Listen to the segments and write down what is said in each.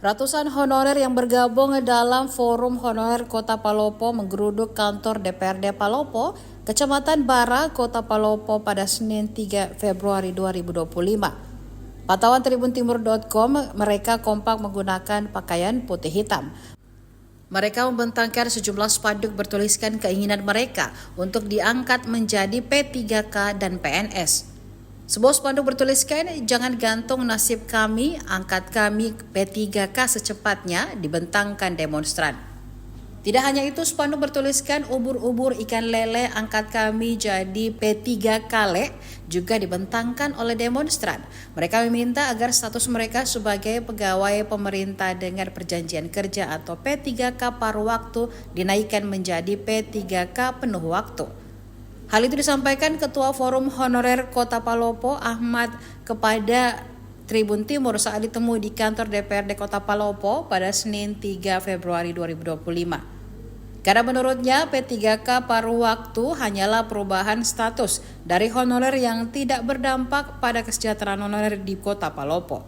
Ratusan honorer yang bergabung dalam Forum Honorer Kota Palopo menggeruduk kantor DPRD Palopo, Kecamatan Bara, Kota Palopo pada Senin 3 Februari 2025. Pantauan tribuntimur.com, mereka kompak menggunakan pakaian putih hitam. Mereka membentangkan sejumlah spanduk bertuliskan keinginan mereka untuk diangkat menjadi P3K dan PNS. Sebuah spanduk bertuliskan, "Jangan gantung nasib kami, angkat kami P3K secepatnya," dibentangkan demonstran. Tidak hanya itu, spanduk bertuliskan, "Ubur-ubur ikan lele, angkat kami jadi P3K le," juga dibentangkan oleh demonstran. Mereka meminta agar status mereka sebagai pegawai pemerintah dengan perjanjian kerja atau P3K paruh waktu dinaikkan menjadi P3K penuh waktu. Hal itu disampaikan Ketua Forum Honorer Kota Palopo, Ahmad, kepada Tribun Timur saat ditemui di kantor DPRD Kota Palopo pada Senin 3 Februari 2025. Karena menurutnya P3K paruh waktu hanyalah perubahan status dari honorer yang tidak berdampak pada kesejahteraan honorer di Kota Palopo.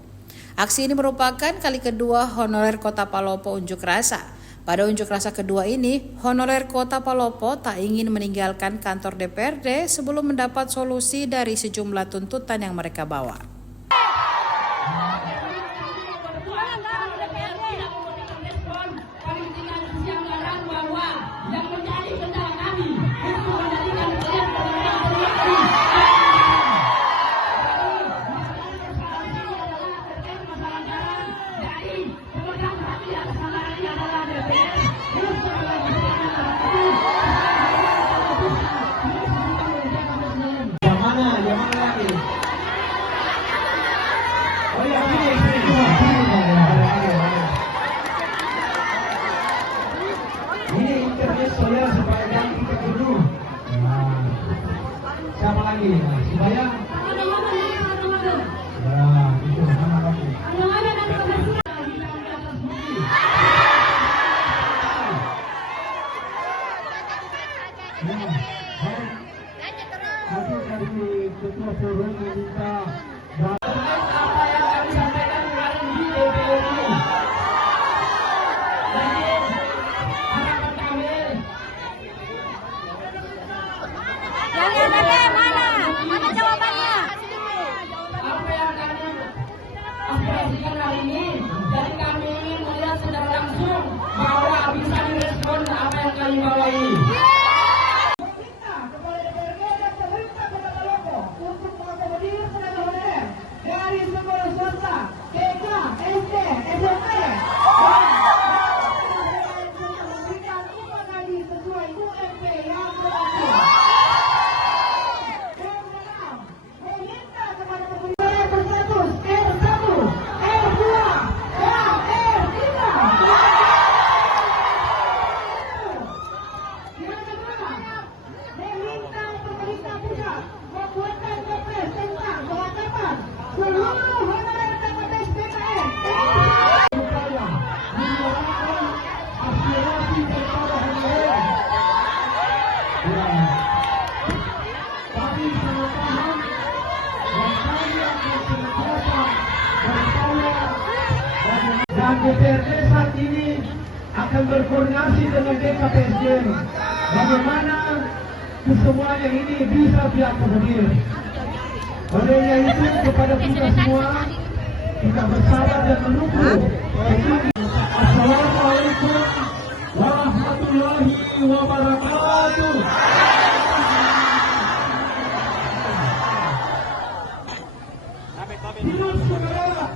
Aksi ini merupakan kali kedua honorer Kota Palopo unjuk rasa. Pada unjuk rasa kedua ini, honorer Kota Palopo tak ingin meninggalkan kantor DPRD sebelum mendapat solusi dari sejumlah tuntutan yang mereka bawa. Siapa lagi? Supaya itu sama lagi. Nanti dari Ketua Forum meminta apa yang kami sampaikan kemarin di DPRD. Harapan kami Mana jawabannya? apa yang kami aspirasikan hari ini, jadi kami ingin melihat secara langsung bahwa bisa direspon apa yang kami bawa ini. Meminta kepada DPRD dan pemerintah Kota Palopo untuk mengakomodir tenaga honorer dari sekolah swasta, TK, SD, SMP, memberikan upah gaji sesuai UMP yang berlaku. Dan DPRD saat ini akan berkoordinasi dengan DKPSDM bagaimana kesemuanya ini bisa diakomodir. Olehnya itu kepada kita semua, kita bersabar dan menunggu. Assalamualaikum warahmatullahi wabarakatuh. Hidup saudara.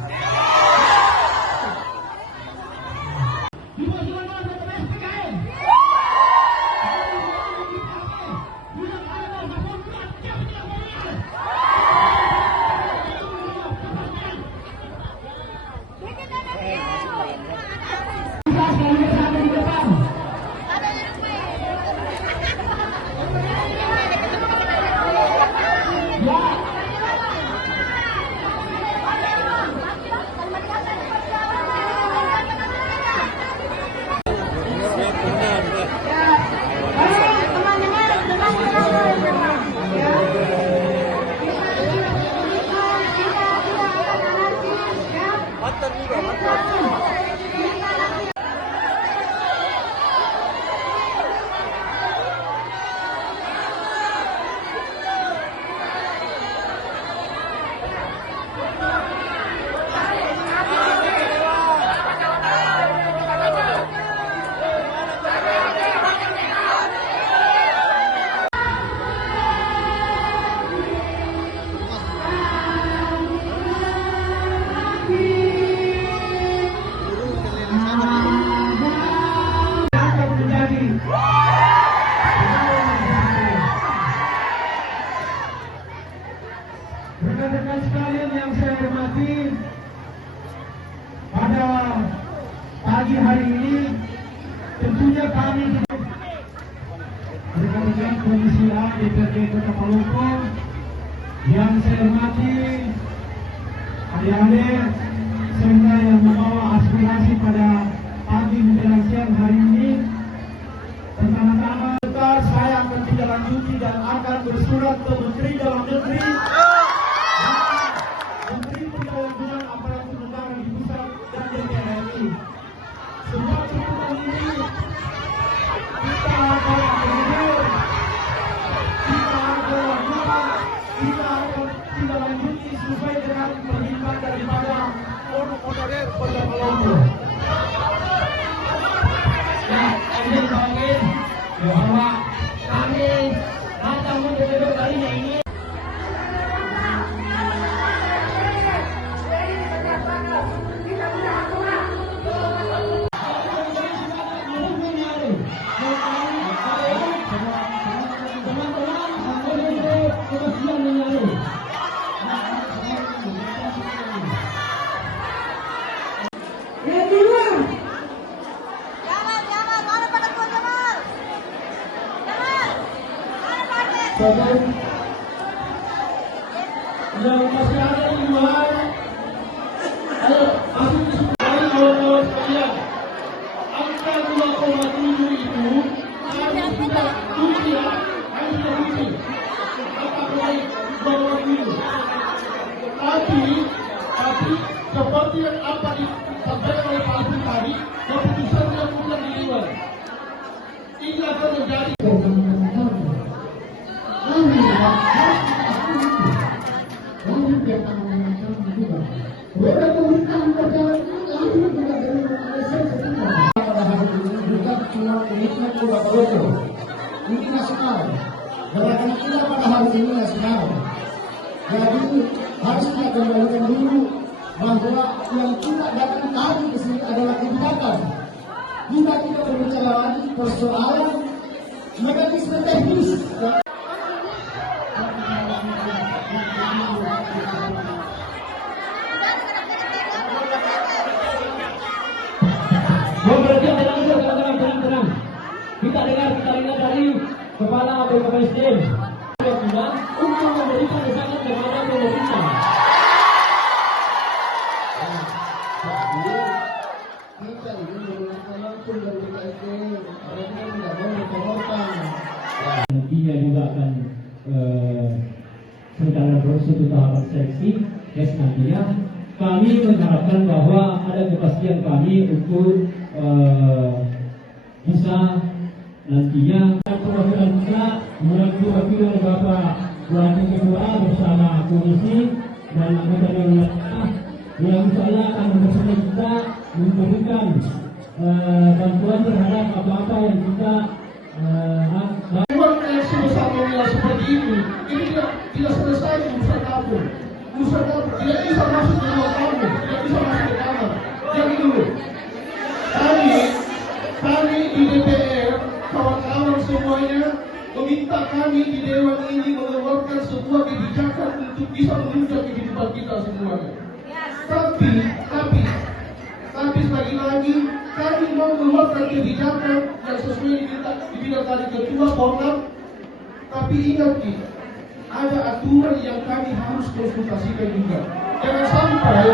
Mantap juga, mantap. rekan-rekan sekalian yang saya hormati, pada pagi hari ini tentunya kami rekan-rekan Komisi A DPRD Kota Palopo yang saya hormati, adik-adik serta yang membawa aspirasi pada pagi menjelang siang hari ini. Pertama-tama saya akan tidak lanjuti dan akan bersurat ke Menteri Dalam Negeri, Menteri Perdagangan Aparatur Negara di pusat dan DPR RI. Semua tuntutan ini kita akan berjuang, kita akan tidak lanjuti sesuai dengan permintaan daripada honorer Kota Palopo. Izin panggil bahwa kami datang untuk duduk kalinya ini. Yang masih ada di luar, ayo masuk ke sekali kawan-kawan sekalian. Angka 2,7 itu harus kita uji, harus kita uji. Apakah baik 2,7? Tapi seperti yang apa disampaikan oleh Pak Alvin tadi, keputusan yang bukan di luar. Ini akan menjadi ini nasional, gerakan kita pada hari ini nasional. Jadi harus kita kembalikan dulu bahwa yang kita datang tadi ke sini adalah kebijakan. Kita tidak berbicara lagi persoalan mekanisme teknis. Tenang. Kita dengar dari Kepala BPSDM untuk memberikan kesangan kepada pemerintah. Kita ini menggunakan langsung dari BPSDM, mereka tidak mau memperolehkan. Nantinya juga akan sedang proses tahapan seleksi. Nantinya kami mengharapkan bahwa ada kepastian kami untuk bisa nantinya perwakilan kita mewakili Bapak Wakil Ketua bersama komisi dan anggota dewan yang insya akan mempercepat kita memberikan bantuan terhadap apa-apa yang kita memang eleksi besar pemilu seperti ini tidak selesai di urusan dapur. Urusan dapur tidak bisa masuk ke ruang tamu, tidak bisa masuk ke kamar. Jadi dulu, kami di DPR, kawan-kawan semuanya meminta kami di Dewan ini mengeluarkan sebuah kebijakan untuk bisa menunjang kehidupan kita semuanya. Tapi lagi-lagi kami mau mengeluarkan kebijakan yang sesuai dibilang tadi Ketua Komnas. Tapi ingat ada aturan yang kami harus konsultasikan juga. Jangan sampai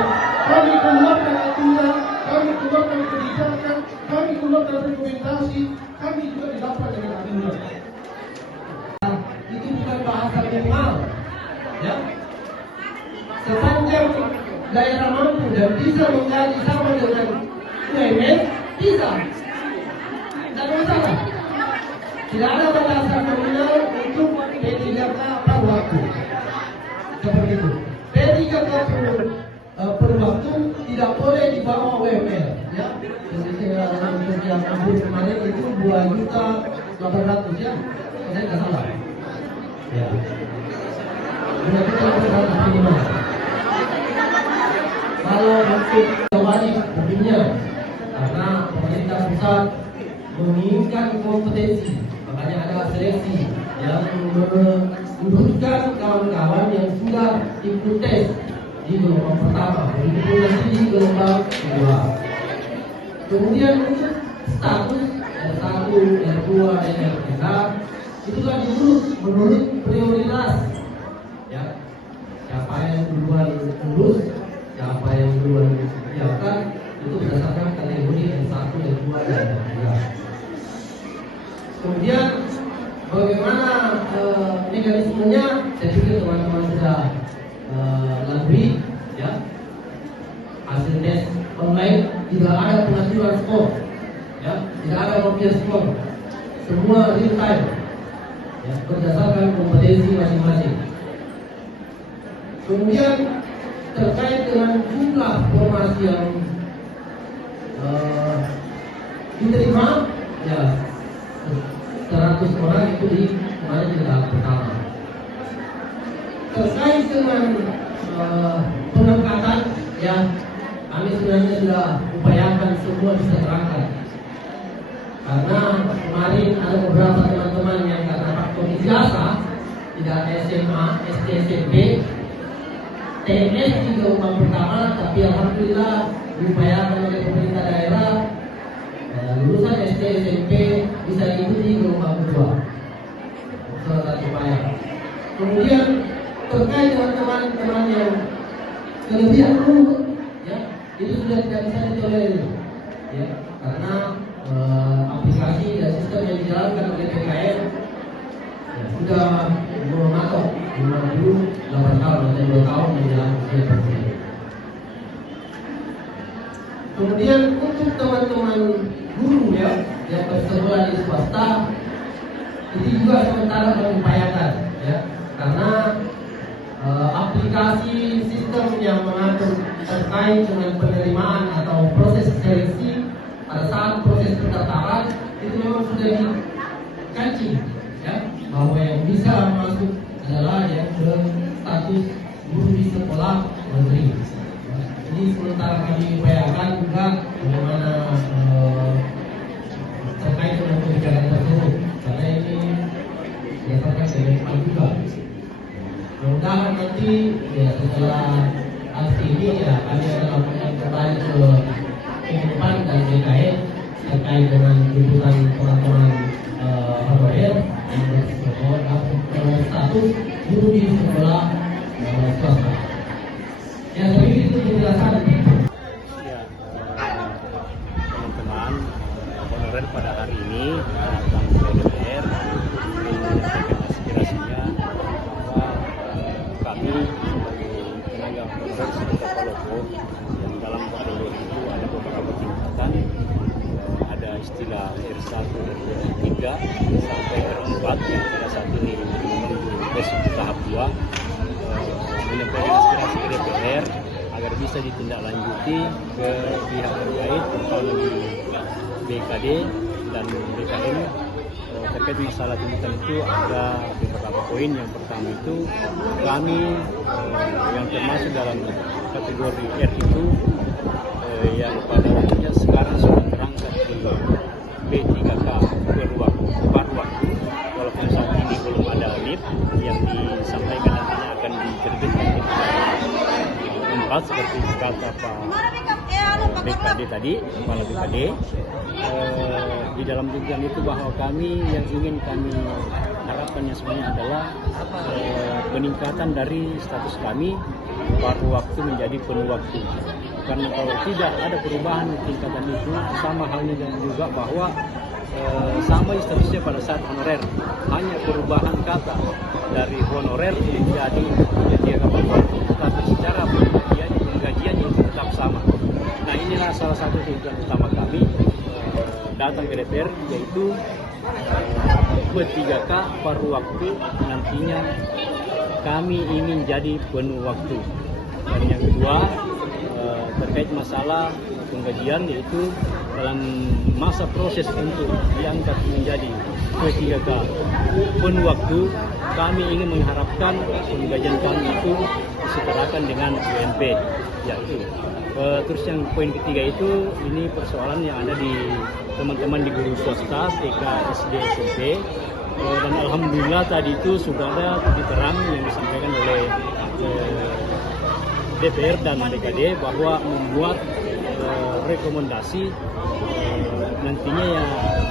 kami keluarkan aturan, kami keluarkan kebijakan, kami keluarkan rekomendasi, kami juga didapat dengan aturan. Itu bukan bahasa minimal, ya. Sepanjang daerah mampu dan bisa menggali sama dengan UMN, bisa. Tidak ada masalah. Tidak ada batasan nominal untuk P3K per waktu. Seperti itu. P3K per waktu tidak boleh di bawah UMR, ya. Jadi untuk yang kabur kemarin itu 2.800.000 ya. Saya nggak salah. Ya. Berarti kalau 200 minimal. Kalau untuk wajib tentunya karena pemerintah pusat menginginkan kompetensi, makanya ada seleksi yang memberikan kawan-kawan yang sudah ikut tes di gelombang pertama, begitu nanti di gelombang kedua. Kemudian untuk status R1, R2, dan R3 itu kan diurut menurut prioritas, ya. Siapa yang duluan lulus, siapa yang duluan dikerjakan, itu berdasarkan kategori R1, R2, dan R3. Kemudian bagaimana mekanismenya? Saya pikir teman-teman sudah lalui, ya. Hasil tes online tidak ada pengaturan skor, ya, tidak ada kopian skor, semua real time, ya, berdasarkan kompetensi masing-masing. Kemudian terkait dengan jumlah formasi yang diterima, ya, 100 orang itu di kemarin di tahap pertama. Terkait dengan pengangkatan, ya, kami sebenarnya sudah upayakan semua bisa terangkat. Karena kemarin ada beberapa teman-teman yang karena faktor ijazah tidak ada SMA, SD, SMP, TNS di gelombang pertama, tapi alhamdulillah diupayakan oleh pemerintah daerah, lulusan SD, SMP bisa ikuti gelombang kedua. Salah satu upaya. Kemudian terkait dengan teman-teman yang kelebihan guru, ya, itu sudah tidak bisa ditolerir, ya, karena aplikasi dan sistem yang dijalankan oleh PKN, ya, sudah mematok 58 tahun atau 2 tahun menjelang usia pensiun. Kemudian untuk teman-teman guru, ya, yang bersekolah di swasta, itu juga sementara mengupayakan, ya, karena aplikasi sistem yang mengatur terkait dengan penerimaan atau proses seleksi pada saat proses pendaftaran itu memang sudah dikancing, ya, bahwa yang bisa masuk adalah yang berstatus guru di sekolah negeri. Jadi sementara kami upayakan juga bagaimana terkait dengan kebijakan tersebut, karena ini berdasarkan kebijakan juga. Mudah-mudahan nanti, ya, setelah aksi ini, ya, kami akan lakukan kembali ke Kemenpan dan BKN terkait dengan tuntutan teman-teman honorer yang berstatus guru di sekolah swasta. Ya, tapi itu penjelasan. Ya, teman-teman honorer pada hari ini datang ke DPR menyampaikan aspirasinya bahwa kami sebagai tenaga honorer Kota Palopo yang dalam kategori itu ada beberapa tingkatan, ada istilah R1, R2, R3 sampai R4 yang pada saat ini menuju besok tahap 2, menyampaikan aspirasi ke DPR agar bisa ditindaklanjuti ke pihak terkait terutama di BKD dan BKN terkait masalah tuntutan itu. Ada beberapa poin. Yang pertama itu kami yang termasuk dalam kategori R itu yang pada waktunya sekarang sudah terangkat di B3K paruh waktu, walaupun saat ini belum ada NIP yang disampaikan nantinya akan diterbitkan di 4 seperti kata Pak BKD tadi, Kepala BKD. Di dalam tuntutan itu bahwa kami yang ingin kami harapannya sebenarnya adalah peningkatan dari status kami paruh waktu menjadi penuh waktu. Karena kalau tidak ada perubahan tingkatan itu, sama halnya dengan juga bahwa sama statusnya pada saat honorer, hanya perubahan kata dari honorer menjadi paruh waktu, tetapi secara penggajiannya itu tetap sama. Nah, inilah salah satu tujuan utama kami datang ke DPR, yaitu B3K paruh waktu nantinya kami ingin jadi penuh waktu. Dan yang kedua terkait masalah penggajian, yaitu dalam masa proses untuk diangkat menjadi B3K penuh waktu, kami ingin mengharapkan penggajian kami itu disetarakan dengan UMP, yaitu terus yang poin ketiga itu ini persoalan yang ada di teman-teman di guru swasta TK, SD, SMP, dan alhamdulillah tadi itu sudah ada titik terang yang disampaikan oleh DPR dan BKD bahwa membuat rekomendasi nantinya yang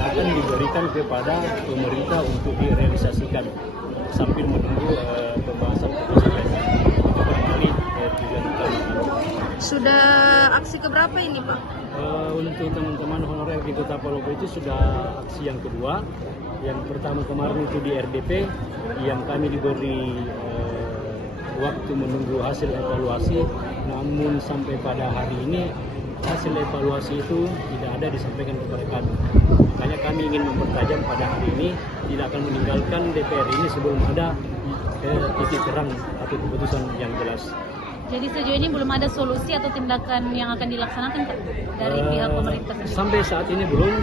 akan diberikan kepada pemerintah untuk direalisasikan sambil menunggu pembahasan keputusan itu barangkali tujuan utama. Sudah aksi keberapa ini, Pak? Untuk teman-teman honorer di Kota Palopo itu sudah aksi yang kedua. Yang pertama kemarin itu di RDP yang kami diberi waktu menunggu hasil evaluasi, namun sampai pada hari ini hasil evaluasi itu tidak ada disampaikan kepada kami. Makanya kami ingin mempertajam pada hari ini, tidak akan meninggalkan DPR ini sebelum ada titik terang atau keputusan yang jelas. Jadi sejauh ini belum ada solusi atau tindakan yang akan dilaksanakan Pak, dari pihak pemerintah sendiri? Sampai saat ini belum.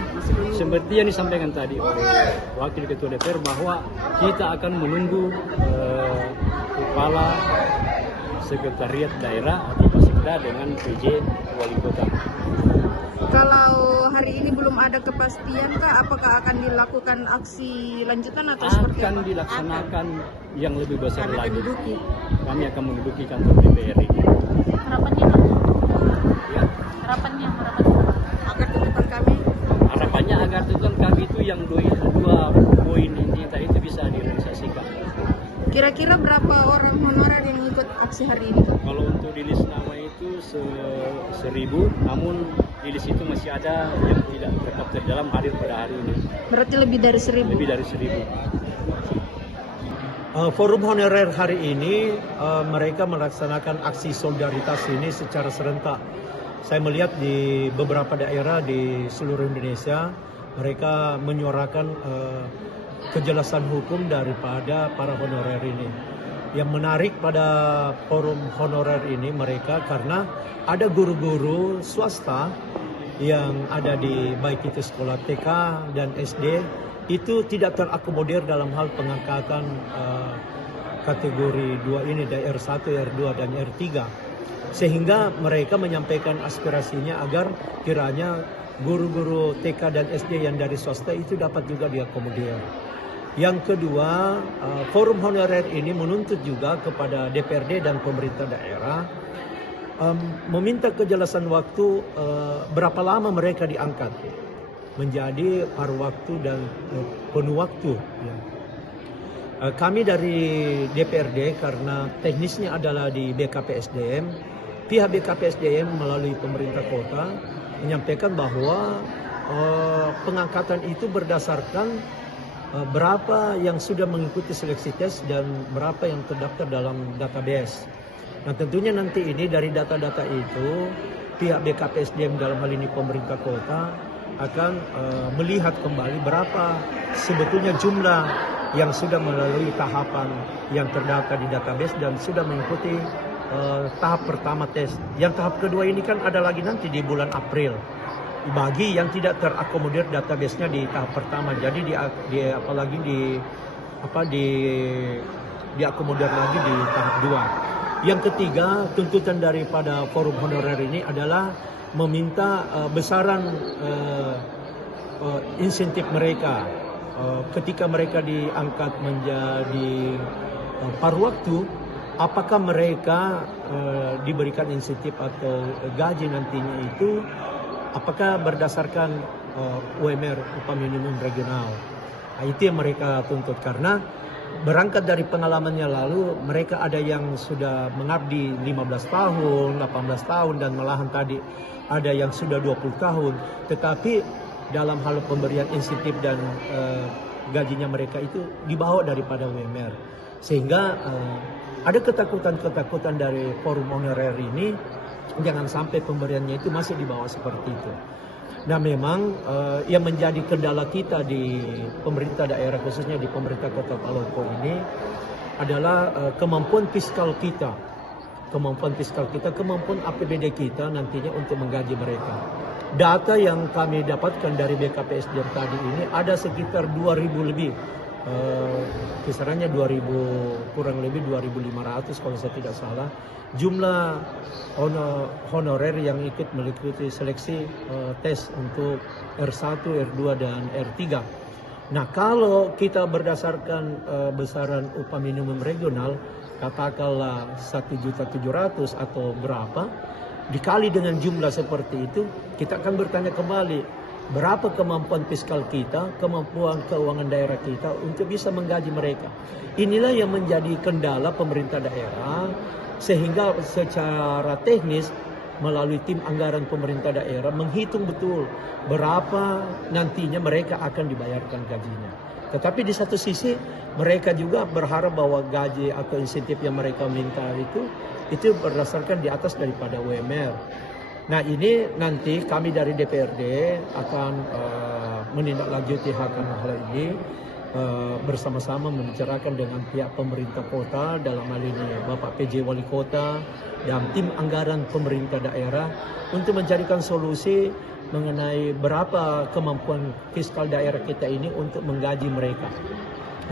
Seperti yang disampaikan tadi oleh Wakil Ketua DPR bahwa kita akan menunggu Kepala Sekretariat Daerah atau Pasekda dengan PJ Wali Kota. Kalau hari ini belum ada kepastian Kak, apakah akan dilakukan aksi lanjutan atau seperti Akan apa? dilaksanakan yang lebih besar lagi. Menduduki. Kami akan menduduki kantor DPR ini. Harapannya Pak? Ya. Harapannya agar tuntutan kami. Harapannya agar tuntutan kami itu yang dua poin ini tadi itu bisa direalisasikan. Kira-kira berapa orang honorer yang ikut aksi hari ini? Kalau untuk di list nama itu 1.000, namun di list itu masih ada yang tidak terdaftar dalam hadir pada hari ini. Berarti lebih dari 1.000? Lebih dari 1.000. Forum honorer hari ini mereka melaksanakan aksi solidaritas ini secara serentak. Saya melihat di beberapa daerah di seluruh Indonesia mereka menyuarakan kejelasan hukum daripada para honorer ini. Yang menarik pada forum honorer ini mereka karena ada guru-guru swasta yang ada di baik itu sekolah TK dan SD itu tidak terakomodir dalam hal pengangkatan kategori 2 ini, dari R1, R2 dan R3. Sehingga mereka menyampaikan aspirasinya agar kiranya guru-guru TK dan SD yang dari swasta itu dapat juga diakomodir. Yang kedua, forum honorer ini menuntut juga kepada DPRD dan pemerintah daerah meminta kejelasan waktu berapa lama mereka diangkat menjadi paruh waktu dan penuh waktu. Ya. Kami dari DPRD karena teknisnya adalah di BKPSDM, pihak BKPSDM melalui pemerintah kota menyampaikan bahwa pengangkatan itu berdasarkan berapa yang sudah mengikuti seleksi tes dan berapa yang terdaftar dalam database. Nah tentunya nanti ini dari data-data itu pihak BKPSDM dalam hal ini pemerintah kota akan melihat kembali berapa sebetulnya jumlah yang sudah melalui tahapan yang terdaftar di database dan sudah mengikuti tahap pertama tes. Yang tahap kedua ini kan ada lagi nanti di bulan April. Bagi yang tidak terakomodir database-nya di tahap pertama, jadi diakomodir lagi di tahap 2. Yang ketiga, tuntutan daripada forum honorer ini adalah meminta besaran insentif mereka ketika mereka diangkat menjadi paruh waktu. Apakah mereka diberikan insentif atau gaji nantinya itu apakah berdasarkan UMR, upah minimum regional. Nah, itu yang mereka tuntut karena berangkat dari pengalamannya lalu mereka ada yang sudah mengabdi 15 tahun, 18 tahun dan malahan tadi ada yang sudah 20 tahun. Tetapi dalam hal pemberian insentif dan gajinya mereka itu di bawah daripada UMR. Sehingga ada ketakutan-ketakutan dari forum honorer ini jangan sampai pemberiannya itu masih di bawah seperti itu. Nah memang yang menjadi kendala kita di pemerintah daerah khususnya di pemerintah Kota Palopo ini adalah kemampuan fiskal kita, kemampuan APBD kita nantinya untuk menggaji mereka. Data yang kami dapatkan dari BKPSDM tadi ini ada sekitar 2.000 lebih. Kisarannya 2.000 kurang lebih 2.500 kalau saya tidak salah jumlah honorer yang ikut mengikuti seleksi tes untuk R1, R2 dan R3. Nah kalau kita berdasarkan besaran upah minimum regional katakanlah 1.700.000 atau berapa, dikali dengan jumlah seperti itu, kita akan bertanya kembali, berapa kemampuan fiskal kita, kemampuan keuangan daerah kita untuk bisa menggaji mereka. Inilah yang menjadi kendala pemerintah daerah, sehingga secara teknis melalui tim anggaran pemerintah daerah menghitung betul berapa nantinya mereka akan dibayarkan gajinya. Tetapi di satu sisi mereka juga berharap bahwa gaji atau insentif yang mereka minta itu berdasarkan di atas daripada UMR. Nah ini nanti kami dari DPRD akan menindaklanjuti hal ini bersama-sama membicarakan dengan pihak pemerintah kota, dalam hal ini Bapak PJ Wali Kota dan tim anggaran pemerintah daerah untuk mencarikan solusi mengenai berapa kemampuan fiskal daerah kita ini untuk menggaji mereka.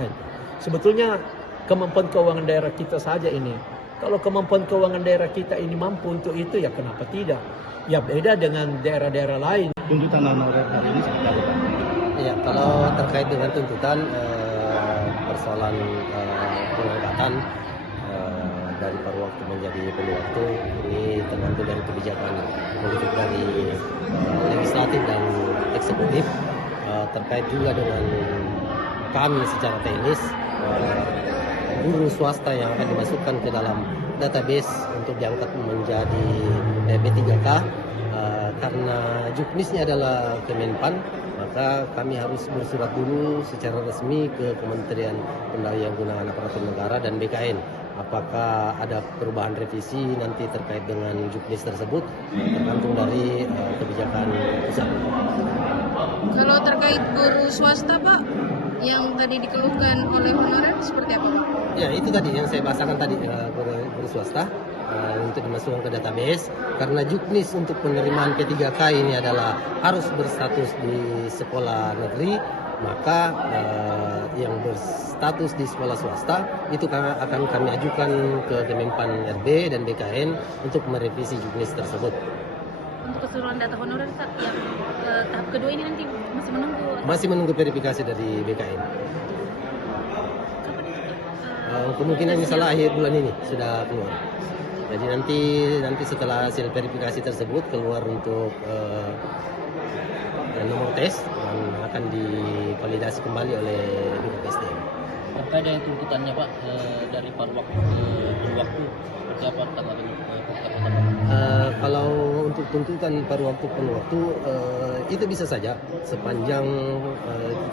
Nah, sebetulnya kemampuan keuangan daerah kita saja ini. Kalau kemampuan keuangan daerah kita ini mampu untuk itu, ya kenapa tidak? Ya beda dengan daerah-daerah lain. Tuntutan honorer hari ini seperti apa? Ya, kalau terkait dengan tuntutan persoalan pengangkatan dari paruh waktu menjadi penuh waktu, ini tergantung dari kebijakan politik dari legislatif dan eksekutif. Terkait juga dengan kami secara teknis, guru swasta yang akan dimasukkan ke dalam database untuk diangkat menjadi B3K, karena juknisnya adalah Kemenpan, maka kami harus bersurat dulu secara resmi ke Kementerian Pendaya Gunaan Aparatur Negara dan BKN. Apakah ada perubahan revisi nanti terkait dengan juknis tersebut, tergantung dari kebijakan pusat. Kalau terkait guru swasta Pak, yang tadi dikeluhkan oleh honorer seperti apa Pak? Ya itu tadi yang saya bahasakan tadi, guru swasta untuk dimasukkan ke database, karena juknis untuk penerimaan P3K ini adalah harus berstatus di sekolah negeri, maka yang berstatus di sekolah swasta itu akan kami ajukan ke Kemenpan RB dan BKN untuk merevisi juknis tersebut. Untuk keseluruhan data honorer yang tahap kedua ini nanti masih menunggu? Masih menunggu verifikasi dari BKN. Kemungkinan misalnya akhir bulan ini sudah keluar. Jadi nanti setelah hasil verifikasi tersebut keluar untuk nomor tes dan akan divalidasi kembali oleh BPSDM. Terkait dengan tuntutannya Pak, dari paruh waktu ke waktu, seperti apa tanggapan kalau untuk tuntutan paruh waktu penuh waktu, itu bisa saja sepanjang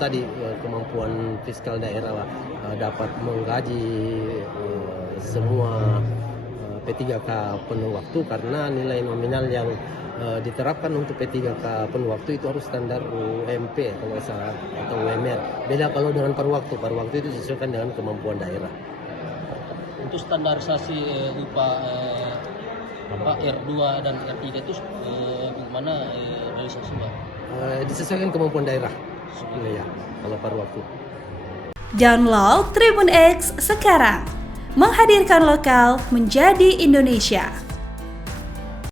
tadi kemampuan fiskal daerah dapat menggaji semua P3K penuh waktu, karena nilai nominal yang diterapkan untuk P3K penuh waktu itu harus standar UMP kalau salah atau UMR. Beda kalau dengan paruh waktu itu disesuaikan dengan kemampuan daerah. Untuk standarisasi upah R2 dan R3 itu bagaimana realisasi Pak? Disesuaikan kemampuan daerah. Ya, kalau paruh waktu. Download Tribun X sekarang, menghadirkan lokal menjadi Indonesia.